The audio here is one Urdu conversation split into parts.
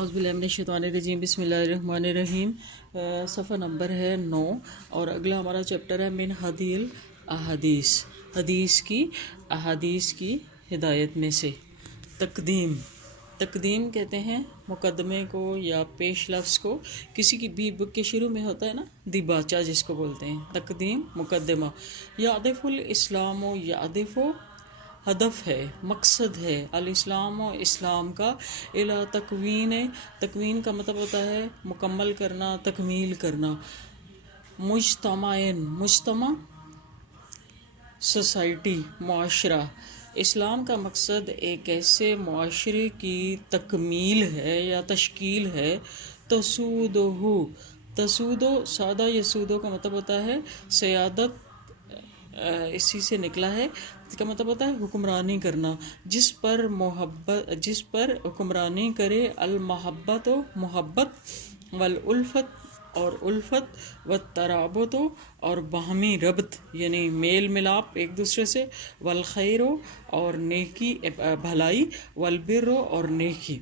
اعوذ باللہ من الشیطان الرجیم، بسم اللہ الرحمن الرحیم۔ صفحہ نمبر ہے 9 اور اگلا ہمارا چیپٹر ہے من حدیل احادیث، احادیث کی ہدایت میں سے۔ تقدیم کہتے ہیں مقدمے کو یا پیش لفظ کو، کسی کی بھی بک کے شروع میں ہوتا ہے نا دیباچہ جس کو بولتے ہیں، تقدیم مقدمہ۔ یعدف الاسلام و یعدف ہدف ہے، مقصد ہے، الاسلام و اسلام کا، الی تکوین کا مطلب ہوتا ہے مکمل کرنا، تکمیل کرنا، مجتمع سوسائٹی، معاشرہ۔ اسلام کا مقصد ایک ایسے معاشرے کی تکمیل ہے یا تشکیل ہے، تسودو سادہ یسودو کا مطلب ہوتا ہے سیادت، اسی سے نکلا ہے، اس کا مطلب ہوتا ہے حکمرانی کرنا، جس پر حکمرانی کرے المحبت و محبت، والالفت اور الفت، والترابط اور باہمی ربط یعنی میل ملاپ ایک دوسرے سے، والخیر اور نیکی بھلائی، والبر اور نیکی۔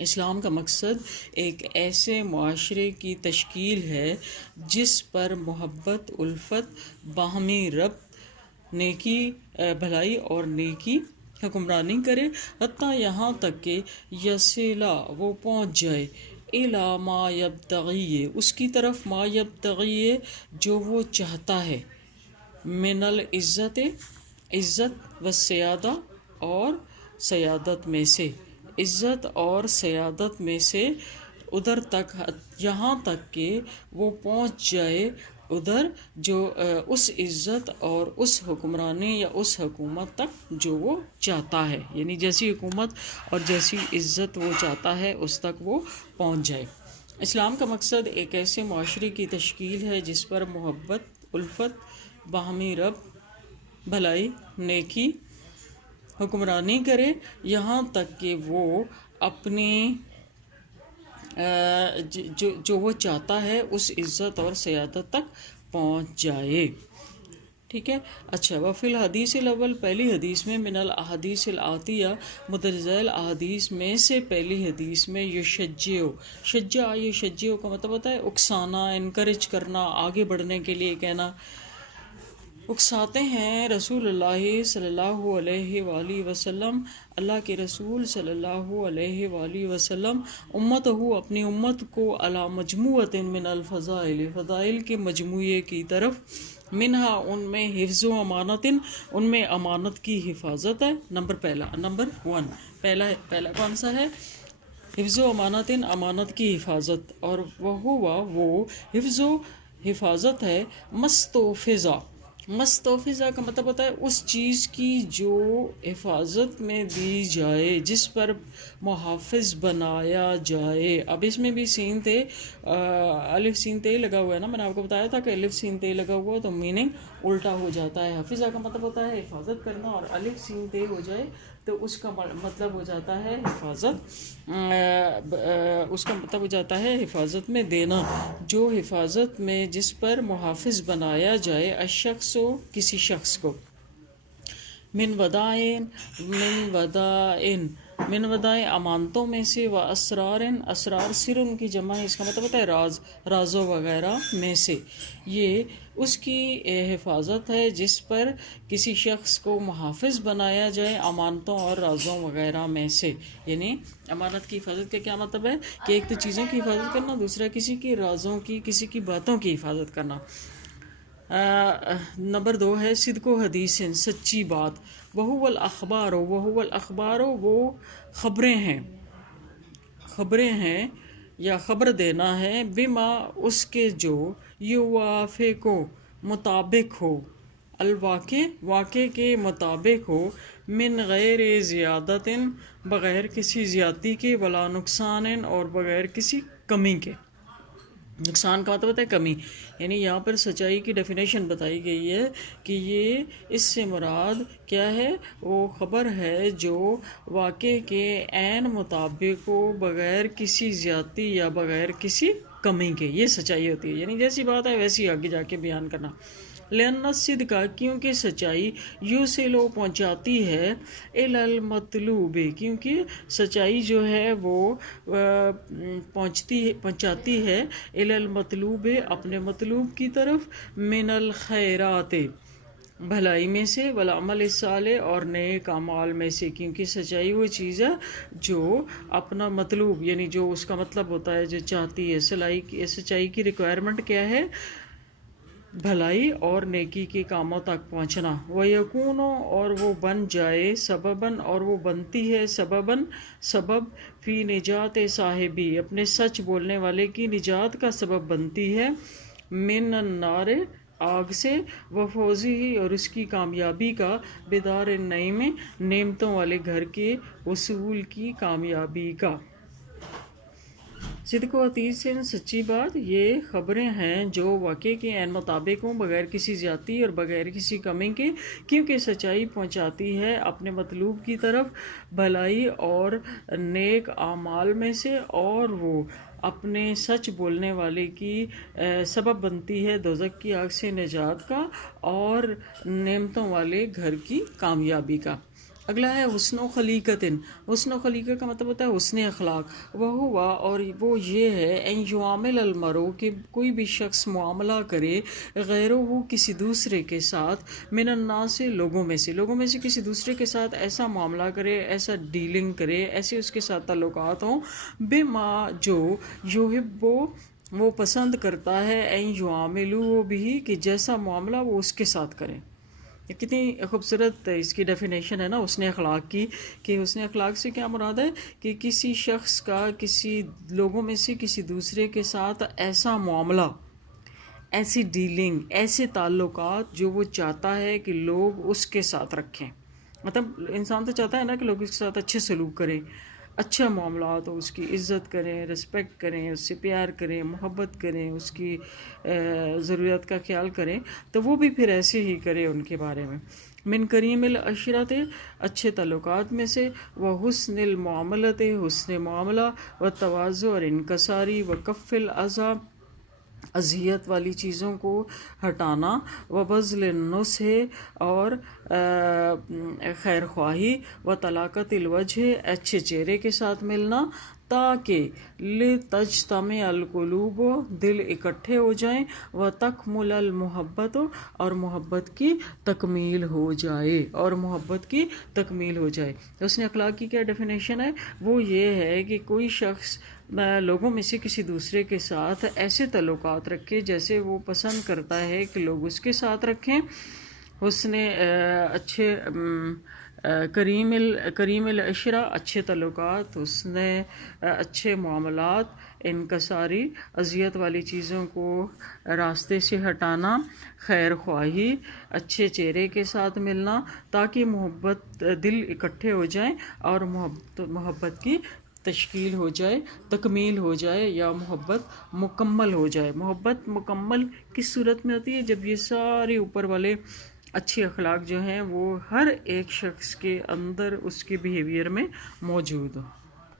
اسلام کا مقصد ایک ایسے معاشرے کی تشکیل ہے جس پر محبت، الفت، باہمی ربط، نیکی بھلائی اور نیکی حکمرانی کرے، حتیٰ یہاں تک کہ یصلا وہ پہنچ جائے، الی ما یبتغی اس کی طرف، ما یبتغی جو وہ چاہتا ہے، من العزت عزت، والسیادہ اور سیادت میں سے، عزت اور سیادت میں سے، ادھر تک، یہاں تک کہ وہ پہنچ جائے ادھر جو اس عزت اور اس حکمرانی یا اس حکومت تک جو وہ چاہتا ہے، یعنی جیسی حکومت اور جیسی عزت وہ چاہتا ہے اس تک وہ پہنچ جائے۔ اسلام کا مقصد ایک ایسے معاشرے کی تشکیل ہے جس پر محبت، الفت، باہمی ربط، بھلائی، نیکی حکمرانی کرے، یہاں تک کہ وہ اپنی جو وہ چاہتا ہے اس عزت اور سیادت تک پہنچ جائے۔ ٹھیک ہے، اچھا۔ وفی الحدیث الاول پہلی حدیث میں، من الاحادیث الآتیہ متذیل احادیث میں سے پہلی حدیث میں، یشجع کا مطلب ہوتا ہے اکسانا، انکریج کرنا، آگے بڑھنے کے لیے کہنا، اکساتے ہیں رسول اللہ صلی اللہ علیہ وآلہ وسلم، اللہ کے رسول صلی اللہ علیہ وآلہ وسلم، امتہ اپنی امت کو، علی مجموعۃ من الفضائل فضائل کے مجموعے کی طرف، منہا ان میں، حفظ و امانت ان میں امانت کی حفاظت ہے۔ نمبر 1 پہلا کون سا ہے؟ حفظ و امانت، امانت کی حفاظت، اور وہ حفظ و حفاظت ہے مستوفزہ کا مطلب ہوتا ہے اس چیز کی جو حفاظت میں دی جائے، جس پر محافظ بنایا جائے۔ اب اس میں بھی سین تے الف سین تے لگا ہوا ہے نا، میں نے آپ کو بتایا تھا کہ الف سین تے لگا ہوا تو میننگ الٹا ہو جاتا ہے۔ حفظہ کا مطلب ہوتا ہے حفاظت کرنا، اور الف سین تے ہو جائے تو اس کا مطلب ہو جاتا ہے حفاظت، اس کا مطلب ہو جاتا ہے حفاظت میں دینا، جو حفاظت میں جس پر محافظ بنایا جائے، الشخص کسی شخص کو، من ودائع امانتوں میں سے، و اسرار سر ان کی جمع ہے، اس کا مطلب ہوتا ہے رازوں وغیرہ میں سے، یہ اس کی حفاظت ہے جس پر کسی شخص کو محافظ بنایا جائے امانتوں اور رازوں وغیرہ میں سے۔ یعنی امانت کی حفاظت کا کیا مطلب ہے کہ ایک تو چیزوں کی حفاظت کرنا، دوسرا کسی کی رازوں کی، کسی کی باتوں کی حفاظت کرنا۔ نمبر 2 ہے صدق و حدیث، سچی بات، وہو الاخبار وہ خبریں ہیں یا خبر دینا ہے، بما اس کے جو، یوافق مطابق ہو، واقع کے مطابق ہو، من غیر زیادت بغیر کسی زیادتی کے، ولا نقصان اور بغیر کسی کمی کے۔ نقصان کا مطلب ہوتا ہے کمی، یعنی یہاں پر سچائی کی ڈیفینیشن بتائی گئی ہے کہ یہ اس سے مراد کیا ہے، وہ خبر ہے جو واقع کے عین مطابق ہو، بغیر کسی زیادتی یا بغیر کسی کمی کے، یہ سچائی ہوتی ہے، یعنی جیسی بات ہے ویسی آگے جا کے بیان کرنا۔ لأن الصدق کیونکہ سچائی یوصل پہنچاتی ہے الی المطلوب کیونکہ سچائی جو ہے وہ پہنچاتی ہے الی المطلوب اپنے مطلوب کی طرف من الخیرات بھلائی میں سے والعمل الصالح اور نیک اعمال میں سے، کیونکہ سچائی وہ چیز ہے جو اپنا مطلوب یعنی جو اس کا مطلب ہوتا ہے جو چاہتی ہے. سچائی کی ریکوائرمنٹ کیا ہے؟ بھلائی اور نیکی کے کاموں تک پہنچنا. وَيَكُونُ اور وہ بن جائے سبباً اور وہ بنتی ہے سبباً سبب فی نجات صاحبی اپنے سچ بولنے والے کی نجات کا سبب بنتی ہے من النار آگ سے وفوزی اور اس کی کامیابی کا بدار النعیم نعمتوں والے گھر کے وصول کی کامیابی کا. صدق و عتیق سے سچی بات یہ خبریں ہیں جو واقعے کے عین مطابق ہوں بغیر کسی زیادتی اور بغیر کسی کمی کے، کیونکہ سچائی پہنچاتی ہے اپنے مطلوب کی طرف بھلائی اور نیک اعمال میں سے، اور وہ اپنے سچ بولنے والے کی سبب بنتی ہے دوزخ کی آگ سے نجات کا اور نعمتوں والے گھر کی کامیابی کا. اگلا ہے حسن و خلیقت. حسن و خلیقت کا مطلب ہوتا ہے حسن اخلاق. وہ ہوا اور وہ یہ ہے ان یعامل المرء کہ کوئی بھی شخص معاملہ کرے غیرہ کسی دوسرے کے ساتھ من الناس لوگوں میں سے کسی دوسرے کے ساتھ ایسا معاملہ کرے، ایسا ڈیلنگ کرے، ایسے اس کے ساتھ تعلقات ہوں بما جو یحب وہ پسند کرتا ہے ان یعاملوا بھی کہ جیسا معاملہ وہ اس کے ساتھ کرے. کتنی خوبصورت اس کی ڈیفینیشن ہے نا حسن اخلاق کی، کہ حسن اخلاق سے کیا مراد ہے کہ کسی شخص کا کسی لوگوں میں سے کسی دوسرے کے ساتھ ایسا معاملہ، ایسی ڈیلنگ، ایسے تعلقات جو وہ چاہتا ہے کہ لوگ اس کے ساتھ رکھیں. مطلب انسان تو چاہتا ہے نا کہ لوگ اس کے ساتھ اچھے سلوک کریں، اچھا معاملات ہو، اس کی عزت کریں، رسپیکٹ کریں، اس سے پیار کریں، محبت کریں، اس کی ضرورت کا خیال کریں، تو وہ بھی پھر ایسے ہی کرے ان کے بارے میں. من کریم العشرت اچھے تعلقات میں سے، وہ حسن المعاملت حسن معاملہ، و تواضع اور انکساری، و کف الاذی اذیت والی چیزوں کو ہٹانا، و بذل النصح اور خیر خواہی، و طلاقت الوجہ اچھے چہرے کے ساتھ ملنا، تاکہ لتجتمع القلوب دل اکٹھے ہو جائیں، و تکمل المحبت اور محبت کی تکمیل ہو جائے. اس نے اخلاق کی کیا ڈیفینیشن ہے؟ وہ یہ ہے کہ کوئی شخص لوگوں میں سے کسی دوسرے کے ساتھ ایسے تعلقات رکھے جیسے وہ پسند کرتا ہے کہ لوگ اس کے ساتھ رکھیں. حسن اچھے کریم العشرہ اچھے تعلقات، حسن اچھے معاملات، انکساری اذیت والی چیزوں کو راستے سے ہٹانا، خیر خواہی، اچھے چہرے کے ساتھ ملنا، تاکہ محبت دل اکٹھے ہو جائیں اور محبت کی تشکیل ہو جائے، تکمیل ہو جائے، یا محبت مکمل ہو جائے. محبت مکمل کس صورت میں ہوتی ہے؟ جب یہ سارے اوپر والے اچھے اخلاق جو ہیں وہ ہر ایک شخص کے اندر اس کے بیہیویئر میں موجود ہوں.